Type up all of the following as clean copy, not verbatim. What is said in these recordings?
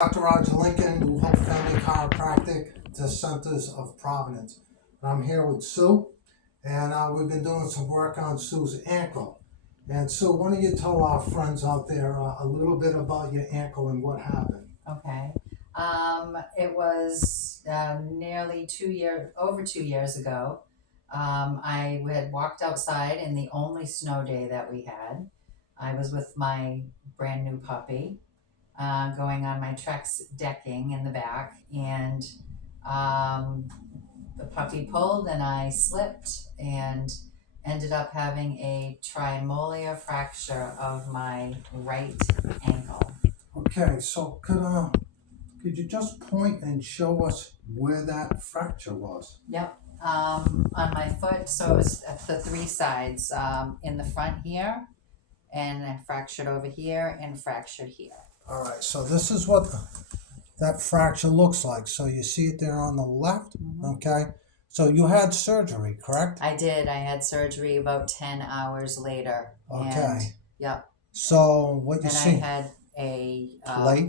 Dr. Roger Lincoln, Hope Family Chiropractic, the Centers of Providence. I'm here with Sue, and we've been doing some work on Sue's ankle. And Sue, why don't you tell our friends out there a little bit about your ankle and what happened? Okay. It was nearly over 2 years ago. I had walked outside in the only snow day that we had. I was with my brand new puppy, going on my Trex decking in the back, and the puppy pulled and I slipped and ended up having a trimolar fracture of my right ankle. Okay, so could you just point and show us where that fracture was? Yep. On my foot, so it was at the three sides, in the front here, and I fractured over here and fractured here. All right, so this is what that fracture looks like. So you see it there on the left, okay? So you had surgery, correct? I did. I had surgery about 10 hours later. Okay. And, yep. So what you And see? I had a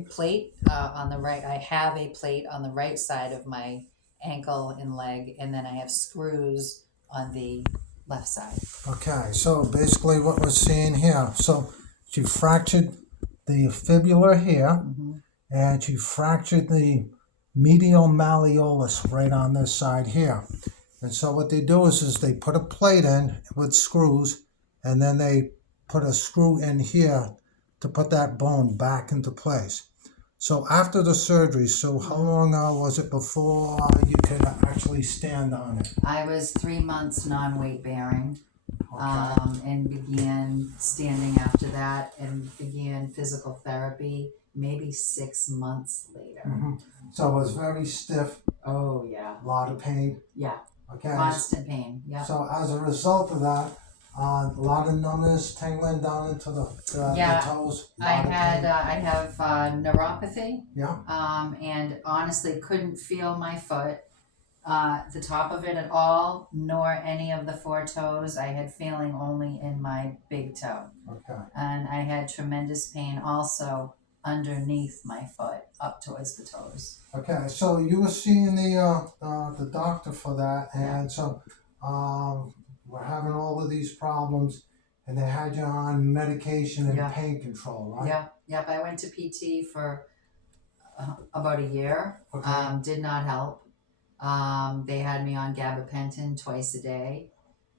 plate on the right. I have a plate on the right side of my ankle and leg, and then I have screws on the left side. Okay, so basically what we're seeing here, so she fractured the fibula here, and she fractured the medial malleolus right on this side here. And so what they do is they put a plate in with screws, and then they put a screw in here to put that bone back into place. So after the surgery, so how long was it before you could actually stand on it? I was 3 months non-weight bearing, and began standing after that, and began physical therapy maybe 6 months later. So it was very stiff. Oh yeah. A lot of pain. Yeah. Okay. Constant pain. Yeah. So as a result of that, a lot of numbness, tingling down into the toes. I have neuropathy. Yeah. And honestly couldn't feel my foot, the top of it at all, nor any of the four toes. I had feeling only in my big toe. Okay. And I had tremendous pain also underneath my foot, up towards the toes. Okay. So you were seeing the doctor for that, and so we're having all of these problems, and they had you on medication and pain control, right? Yeah. Yep. I went to PT for about a year. Okay. Did not help. They had me on gabapentin twice a day.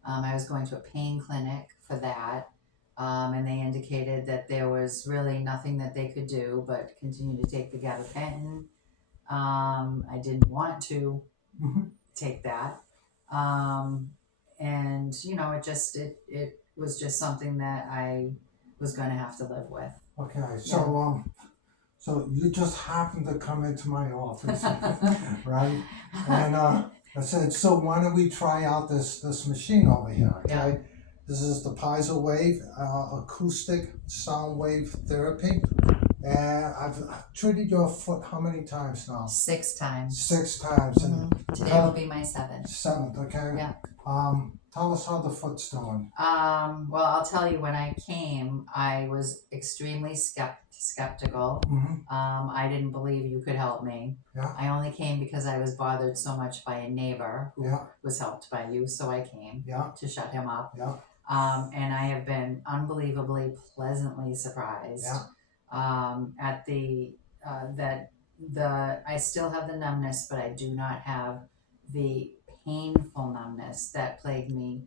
I was going to a pain clinic for that, and they indicated that there was really nothing that they could do but continue to take the gabapentin. I didn't want to take that. And it was just something that I was going to have to live with. Okay, so so you just happened to come into my office, right? And I said, so why don't we try out this machine over here? Okay, Yeah. This is the Piezo Wave acoustic sound wave therapy, and I've treated your foot how many times now? 6 times. 6 times. And Today will be my 7th. 7th, okay. Yeah. Tell us how the foot's doing. Well, I'll tell you, when I came, I was extremely skeptical. I didn't believe you could help me. Yeah. I only came because I was bothered so much by a neighbor who Yeah. was helped by you, so I came to shut him up. Yeah. And I have been unbelievably pleasantly surprised at I still have the numbness, but I do not have the painful numbness that plagued me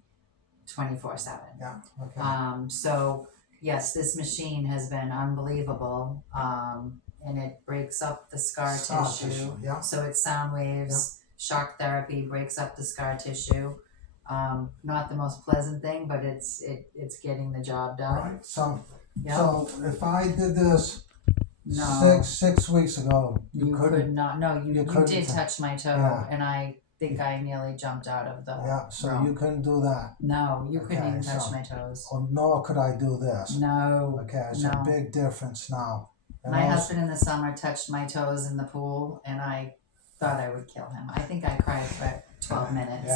24/7. Yeah. Okay. So yes, this machine has been unbelievable, and it breaks up the scar tissue. Yeah. So it's sound waves, shock therapy breaks up the scar tissue. Not the most pleasant thing, but it's getting the job done. Right. So if I did this six weeks ago, you could not. No, you did touch my toe, and I think I nearly jumped out of the room. You couldn't do that. No, you couldn't even touch my toes. Nor could I do this. No. Okay, it's a big difference now. And my husband in the summer touched my toes in the pool, and I thought I would kill him. I think I cried for 12 minutes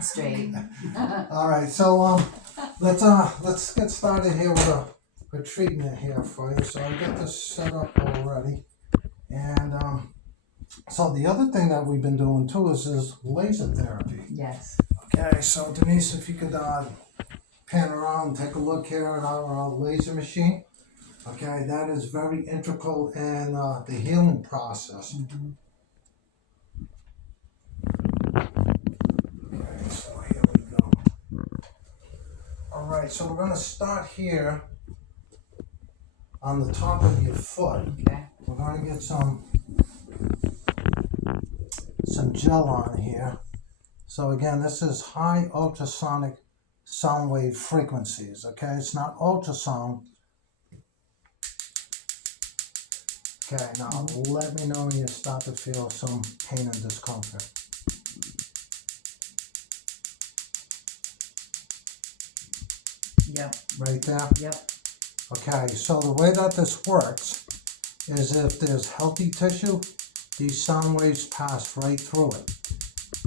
straight. All right, so let's get started here with a treatment here for you. So I'll get this set up already. And so the other thing that we've been doing too is laser therapy. Yes. Okay, so Denise, if you could pan around and take a look here at our laser machine. Okay, that is very integral in the healing process. Mm-hmm. Okay, so here we go. Alright, so we're going to start here on the top of your foot. Okay. We're going to get some gel on here. So again, this is high ultrasonic sound wave frequencies, okay? It's not ultrasound. Okay, now let me know when you start to feel some pain and discomfort. Yep. Right there? Yep. Okay, so the way that this works is if there's healthy tissue, these sound waves pass right through it.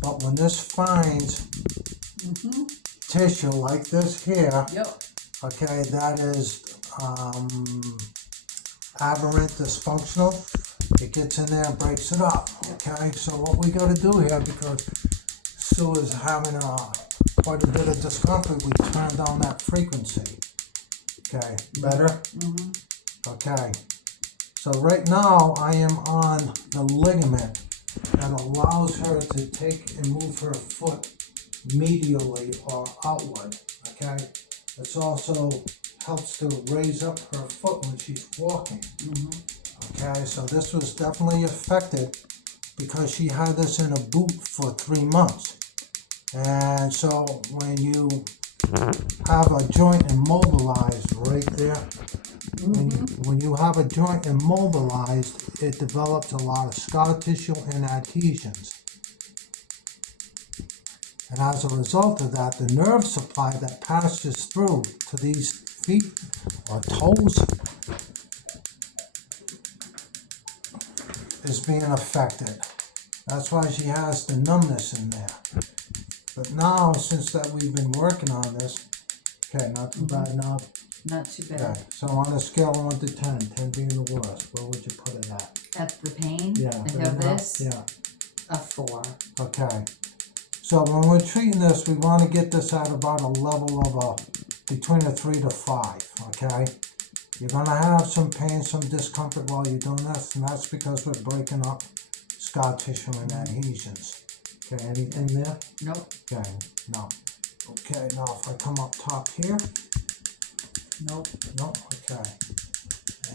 But when this finds tissue like this here, Yep. okay, that is aberrant, dysfunctional, it gets in there and breaks it up. Okay, so what we got to do here, because Sue is having quite a bit of discomfort, we turn down that frequency. Okay, better? Mm-hmm. Okay, so right now I am on the ligament that allows her to take and move her foot medially or outward. Okay, this also helps to raise up her foot when she's walking. Mm-hmm. Okay, so this was definitely affected because she had this in a boot for 3 months. And so when you have a joint immobilized right there, when you have a joint immobilized, it develops a lot of scar tissue and adhesions. And as a result of that, the nerve supply that passes through to these feet or toes is being affected. That's why she has the numbness in there. But now, since that we've been working on this, okay, not too bad now. Not too bad. Okay, so on a scale of 1 to 10, 10 being the worst, where would you put it at? At the pain? Yeah. And right of now? this? Yeah. A 4. Okay. So when we're treating this, we want to get this at about a level of between a 3 to 5, okay? You're going to have some pain, some discomfort while you're doing this, and that's because we're breaking up scar tissue and adhesions. Okay, anything there? Nope. Okay, no. Okay, now if I come up top here, Nope. no, okay.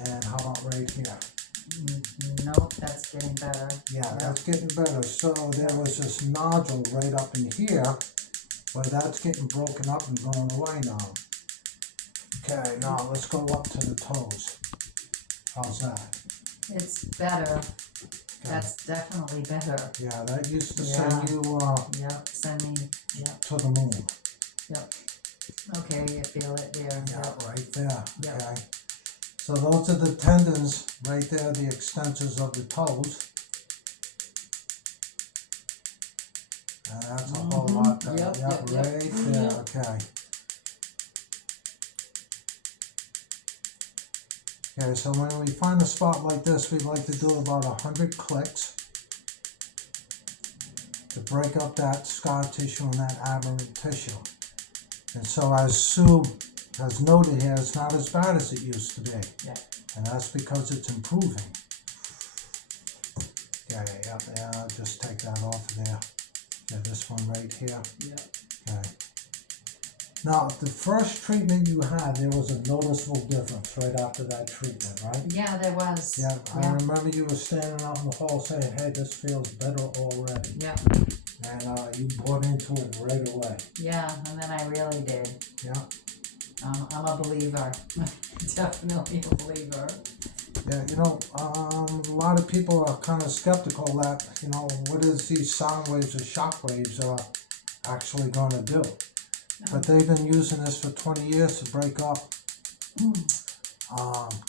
And how about right here? Nope, that's getting better. Yeah, that's getting better. So there was this nodule right up in here, but that's getting broken up and going away now. Okay, now let's go up to the toes. How's that? It's better. That's definitely better. Yeah, that used to Yeah. send you Yep, send me, yep, to the moon. yep. Okay, you feel it there. Yeah, Yep. right there. Yeah. Okay. So those are the tendons right there, the extensors of the toes. And that's a whole lot there. Yep, Yep, yep, yep. right there. Okay. Okay, so when we find a spot like this, we like to do about 100 clicks to break up that scar tissue and that aberrant tissue. And so as Sue has noted here, it's not as bad as it used to be. Yeah. And that's because it's improving. Okay, yeah, I'll just take that off of there. Okay, this one right here. Yep. Okay. Now, the first treatment you had, there was a noticeable difference right after that treatment, right? Yeah, there was. Yeah, I remember you were standing out in the hall saying, hey, this feels better already. Yeah. And you bought into it right away. Yeah, and then I really did. Yeah. I'm a believer. Definitely a believer. Yeah, you know, a lot of people are kind of skeptical that, you know, what is these sound waves or shock waves actually going to do? But they've been using this for 20 years to break up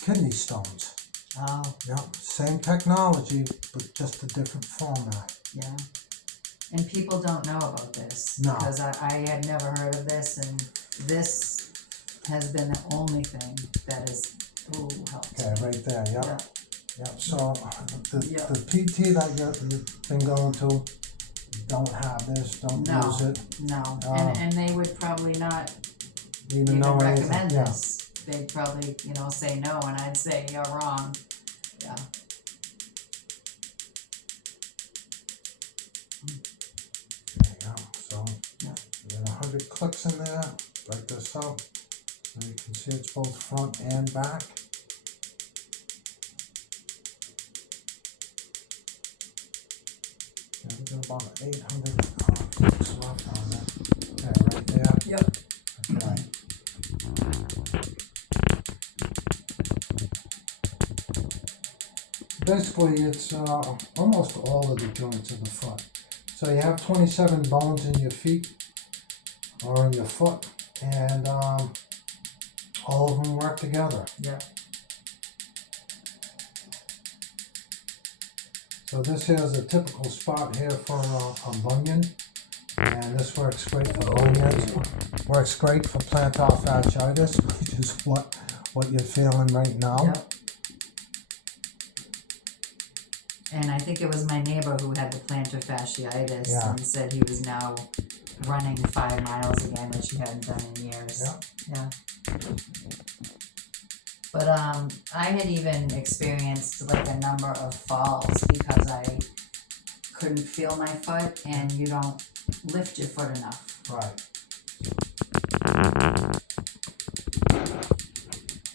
kidney stones. Oh, Yeah, same technology, but just a different format. yeah. And people don't know about this. No. Because I had never heard of this, and this has been the only thing that has helped. Okay, right there, yeah. Yeah. Yeah, so Yep. the PT that you've been going to, don't have this, don't No. use it, No, Uh, and they would probably not even even know anything. recommend Yeah. this. They'd probably, say no, and I'd say you're wrong. Yeah. There you go. So Yeah. you got 100 clicks in there. Break this up so you can see it's both front and back. Okay, we got about 800 clicks left on that. Okay, right there. Yep. Okay. Basically, it's almost all of the joints of the foot. So you have 27 bones in your feet or in your foot, and all of them work together. Yep. So this here is a typical spot here for a bunion, and this works great for bunions. Works great for plantar fasciitis, which is what you're feeling right now. Yep. And I think it was my neighbor who had the plantar fasciitis Yeah. and said he was now running 5 miles again, which he hadn't done in years. Yeah. Yeah. But I had even experienced like a number of falls because I couldn't feel my foot, and you don't lift your foot enough. Right.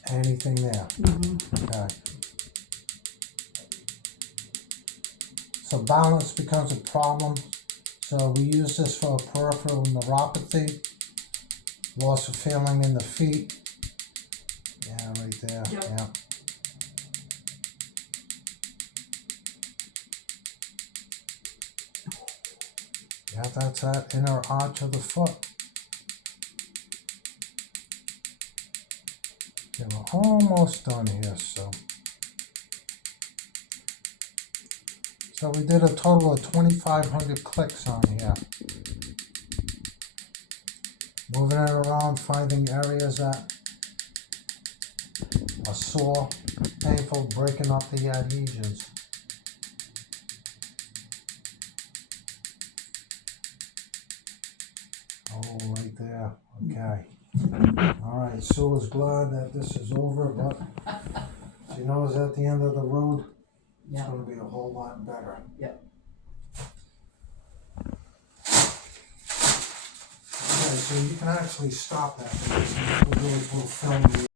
Anything there? Mm-hmm. Okay. So balance becomes a problem. So we use this for peripheral neuropathy, loss of feeling in the feet. Yeah, right there. Yep. Yeah. Yeah, that's that inner arch of the foot. Okay, we're almost done here, so. So we did a total of 2,500 clicks on here. Moving it around, finding areas that are sore, painful, breaking up the adhesions. Oh, right there. Okay. All right. Sue is glad that this is over, but she knows at the end of the road, it's Yeah. going to be a whole lot better. Yep. Okay, so you can actually stop that. What we'll do is we'll film you.